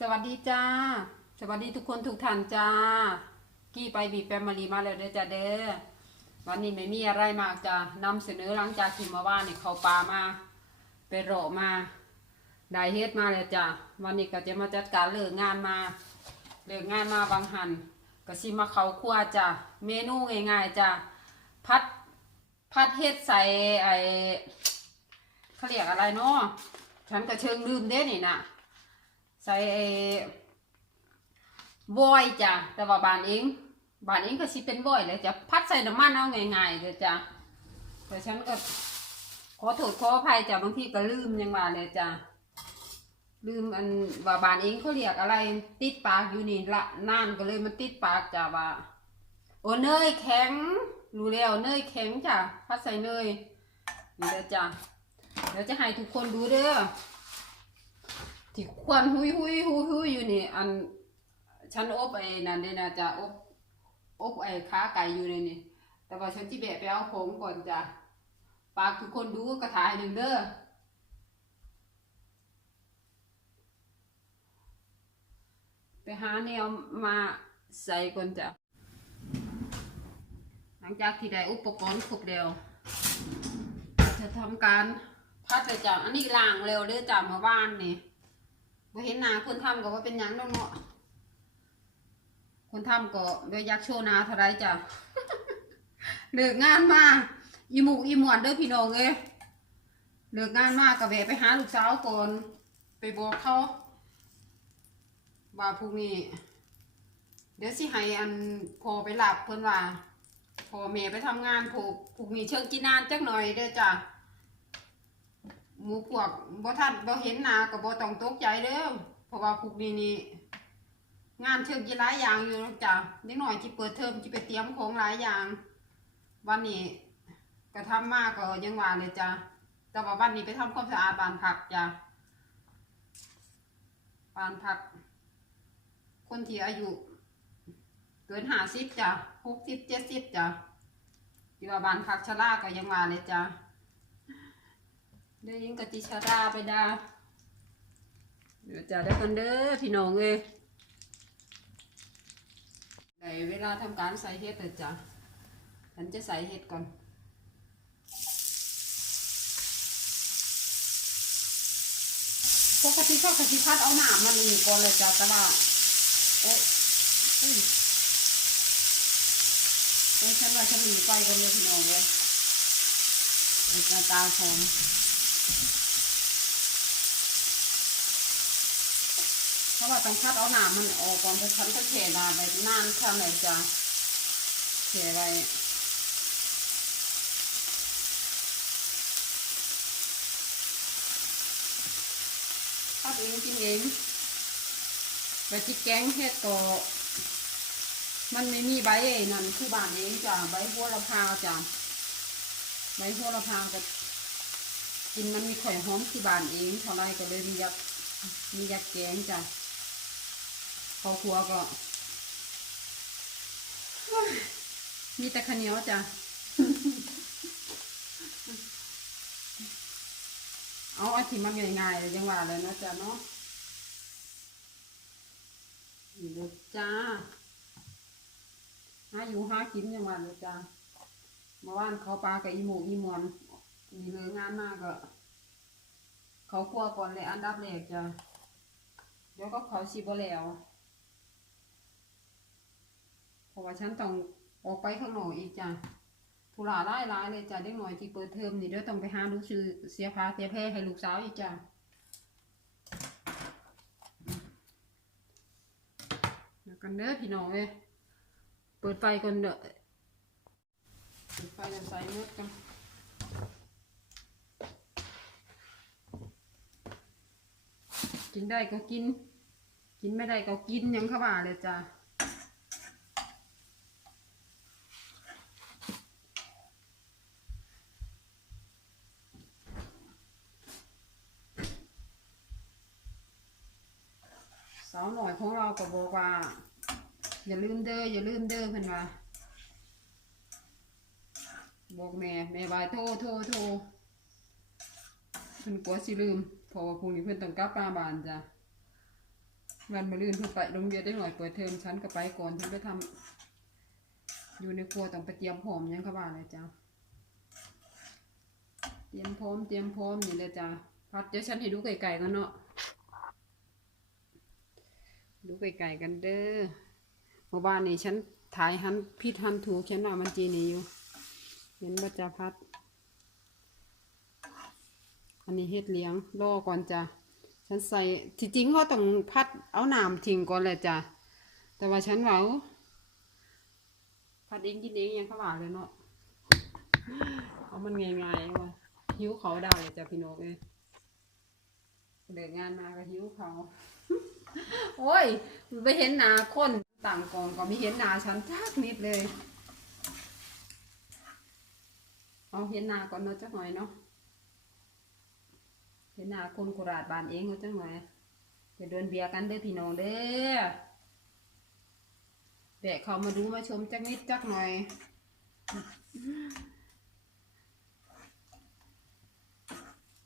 สวัสดีจ้า สวัสดีทุกคนทุกท่านจ้า กี้ไปบีแฟมิลีมาแล้วเด้อจ้าเด้อ วันนี้ไม่มีอะไรมากจ้านำเสนอหลังจากที่มาว่านี่เขาปลามาไปโรอมาได้เฮ็ดมาแล้วจ้าวันนี้ก็จะมาจัดการเลิกงานมาเลิกงานมาบางหันก็สิมาเขาครัวจ้าเมนูง่ายๆจ้าพัดพัดเฮ็ดใส่ไอเขาเรียกอะไรเนาะฉันก็เชิงลืมเด้นี่น่ะ ใส่ไอ้บอยจ้ะแต่ว่าบานเองบานเองก็สิเป็นบอยเลยจ้ะพัดใส่น้ำมันเอาง่ายๆเลยจ้ะแต่ฉันก็ขอโทษขออภัยจ้ะบางทีก็ลืมยังว่าเลยจ้ะลืมอันว่าบานเองเขาเรียกอะไรติดปากอยู่นี่ละนานก็เลยมันติดปากจ้ะว่าโอ้เนยแข็งรู้แล้วเนยแข็งจ้ะพัดใส่เนยนี่เลยจ้ะเดี๋ยวจะให้ทุกคนดูเด้อ ที่ควันหุยหุยหุยหุยอยู่นี่ อันฉันอบไอ้นั่นเลยนะจะอบอบไอ้ขาไก่อยู่เลยนี่แต่ว่าฉันจิแบะไปเอาผงก่อนจ้ะฝากทุกคนดูกระถายหนึ่งเด้อไปหาแนวมาใส่ก่อนจ้ะหลังจากที่ได้อุปกรณ์ครบแล้วจะทำการพัดเลยจ้ะอันนี้ล้างเร็วเด้อจ้ะเมาบ้านนี่ บ่เห็นหนาคนทำก็ว่าเป็นหยังดอกเนาะคนทำก็บ่อยากโชว์หนาเท่าไรจ้ะ เลิกงานมาอีหมูอีหมวนเด้อพี่น้องเอ้ยเลิกงานมากก็แวะไปหาลูกสาวก่อนไปบอกเขาว่าพรุ่งนี้เดี๋ยวสิให้อันพอไปหลับเพิ่อนว่าพอแม่ไปทำงานผูกผูกมีเชิงกินนานจักหน่อยเด้อจ้ะ หมูพวกบ่ทันบ่เห็นหนาก็บ่ต้องตกใจเด้อเพราะว่าพวกนี้นี่งานเชิงกีหลายอย่างอยู่นะจ้ะนิดหน่อยจิเปิดเทอมจิไปเตรียมของหลายอย่าง วันนี้ก็ทำมากก็ยังว่าเลยจ้ะแต่ว่าวันนี้ไปทำความสะอาดบานพักจ้ะบานพัก คนที่อายุเกินห้าสิบจ้ะหกสิบเจ็ดสิบจ้ะที่ว่าบ้านพักชราก็ยังว่าเลยจ้ะ ได้ยินกติชาดาไปดาเดี๋ยวจะได้กันเด้อพี่น้องเอ้ยได้เวลาทำการใส่เห็ดเลยจ้ะฉันจะใส่เห็ดก่อนปกติชอบกะทิพัดเอาหนามมันอีกก่อนเลยจ้ะแต่ว่าโอ๊ยอุ้ยโอ้ฉันว่าฉันหนีไปกันเลยพี่น้องเลยจะตาผม เพราะว่าต้องคัดเอาหนามมันออกก่อนจะฉันก็เฉนานไปนานแค่ไหนจะเฉไว้ทอดเองกินเองไปจิกแกงเฮ็ดก็มันไม่มีใบไอ้นั่นคือบานเองจ้ะใบหัวละพาจ้ะใบหัวละพาก็ กินมันมีข่อยหอมที่บานเองเท่าไรก็เลยมียักมียัดแกงจ้ะพอครัวก็ มีแต่ข้าวเหนียวจ้ะเอาอันที่มันง่ายๆเลยยังว่าเลยนะจ้ะเนาะนี่เลยจ้าหาอยู่หากินยังว่าเลยจ้าเมื่อวานเขาปลากับอีหมูอีหมวน นี่เลยงานมากก็ เขาครัวก่อนเลยอันดับแรกจะเดี๋ยวก็เขาชิบแล้วเพราะว่าฉันต้องออกไปข้างนอกอีกจ้ะธุระหลายหลายเลยจ้ะเด็กหน่อยที่เปิดเทอมนี่เดี๋ยวต้องไปหาลูกซื้อเสียผ้าเสียแพรให้ลูกสาวอีกจ้ะเดี๋ยวกันเด้อพี่น้องเอ้ยเปิดไฟก่อนเด้อเปิดไฟแล้วใส่เมืดกัน กินได้ก็กิน กินไม่ได้ก็กินยังเข้าว่าเลยจ้ะสาวหน่อยของเราก็บอกว่า อย่าลืมเด้ออย่าลืมเด้อเพิ่อนว่าบอกแม่แม่บายโทรโทรโทรเพิ่นกลัวสิลืม ราะว่าพรุ่งนี้เพิ่อนต้องกลับมาบานจ้ะวันมะรืนเพิ่อนไปโรงเรียนได้หน่อยเปิดเทอมฉันก็ไปก่อนฉันไปทำอยู่ในครัวต้องไปเตรียมพร้อมยังเขาว่าเลยจ้ะเตรียมพร้อมเตรียมพร้อมนี่เลยจ้ะพัดเดี๋ยวฉันให้ดูไก่ๆกันเนาะดูไก่ๆกันเด้อเมื่อวานนี้ฉันถ่ายหันพิดหันถูกฉันว่ามันจีนี่อยู่ เห็นบัจจาพัด อันนี้เฮ็ดเลี้ยงรอก่อนจ้ะฉันใส่ที่จริงเขาต้องพัดเอาน้ำทิ้งก่อนเลยจ้ะแต่ว่าฉันว่าเอาพัดเองกินเองยังขาว่าเลยเนาะเอามันง่ายๆว่ะหิวเขาได้เลยจ้ะพี่นกเอ้ยเลิกงานมาก็หิวเขาโอ้ยไปเห็นหนาคนต่างกองก็ไม่เห็นหนาฉันจักนิดเลย เอาเห็นหนาก่อนเนาะจักหน่อยเนาะ เห็นหน้าคนโคราชบานเองเขาจังหน่อยจะเดินเบียร์กันเด้อพี่น้องเด้อแบกเขามาดูมาชมจักนิดจักหน่อย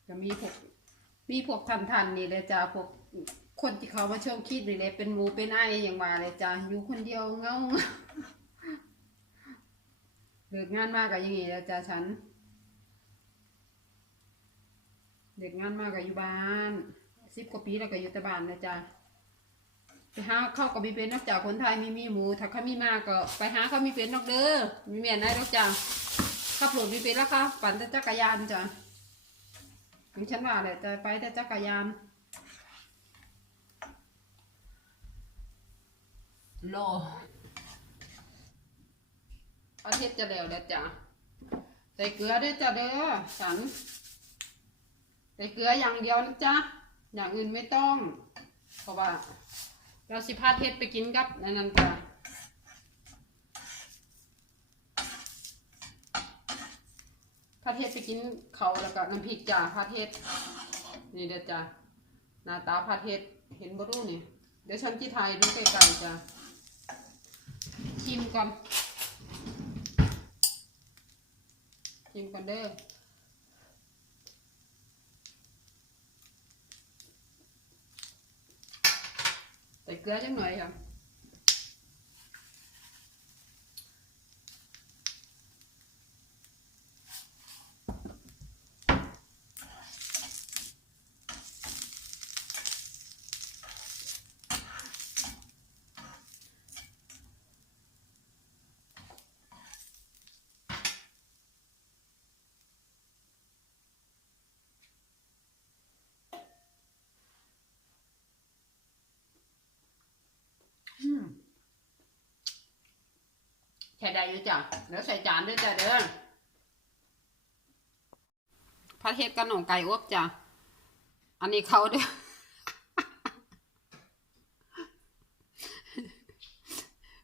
ก็มีพวกมีพวกทันทันนี่เลยจ้าพวกคนที่เขามาชมคิดนี่เลยเป็นหมูเป็นไออย่างว่าเลยจ้าอยู่คนเดียวเงาเลิกงานมากกับอย่างงี้แล้วจ้าฉัน เด็กงานมากกับอยู่บ้านสิบกว่าปีแล้วก็อยู่แต่บ้านนะจ๊ะไปหาเข้ากับมีเป็นนอกจากคนไทยมีมีหมู ถ้าเขามีมากก็ไปหาเขามีเป็นนอกเด้อมีเมียนได้ดอกจ้ะขับรถมีเป็นแล้วค่ะปั่นแต่จักรยานจ้ะถึงฉันว่าแหละจะไปแต่จักรยานโลอาทิตย์จะแล้วแล้วจ้ะใส่เกลือด้วยจ้ะเด้อฉัน ส่เกลืออย่างเดียวนะจ๊ะ อย่างอื่นไม่ต้อง เพราะว่า เราสิพาเทศไปกินกับนั่นนั่นจ้ะพาเทศไปกินเขาแล้วก็น้ำพริกจ้ะพาเทศนี่เด้อจ้ะหน้าตาพาเทศเห็นบ่รู้นี่ เดี๋ยวฉันที่ไทยดูไกลๆจ้ะชิมก่อนชิมก่อนเด้อ ใส่เกลือจังหน่อยค่ะ ใช้ได้อยู่จ้ะเดี๋ยวใส่จานด้วยจ้ะเด้อพัดเฮ็ดกันหนองไก่อบจ้ะ อันนี้เขาเด้อ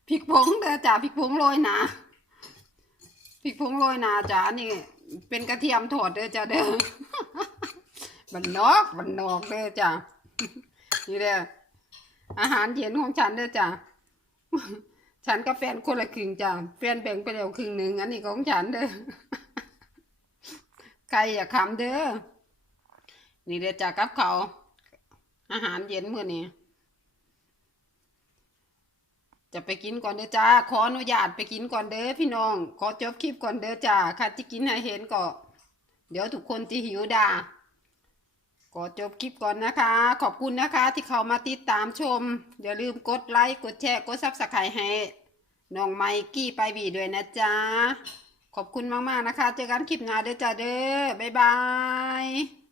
พริกผงเด้อจ้ะพริกผงโรยหนาพริกผงโรยหนาจ้ะอันนี้เป็นกระเทียมทอดเด้อจ้ะเด้อบันนอกบันนอกเด้อจ้ะนี่เด้ออาหารเย็นของฉันเด้อจ้ะ ฉันกับแฟนคนละครึ่งจ้ะแฟนแบ่งไปแล้วครึ่งหนึ่งอันนี้ของฉันเด้อใครอย่าขำเด้อนี่เด้อจ้ะกับเขาอาหารเย็นมื้อนี้จะไปกินก่อนเด้อจ้า ขออนุญาตไปกินก่อนเด้อพี่น้อง ขอจบคลิปก่อนเด้อจ้าใครที่กินให้เห็นก็ เดี๋ยวทุกคนจะหิวด่า ก็จบคลิปก่อนนะคะ ขอบคุณนะคะที่เข้ามาติดตามชม อย่าลืมกดไลค์กดแชร์กดซับสไครต์ให้น้องไมกี้ไปบีด้วยนะจ๊ะ ขอบคุณมากๆนะคะ เจอกันคลิปหน้าเด้อจ้าเด้อบ๊ายบาย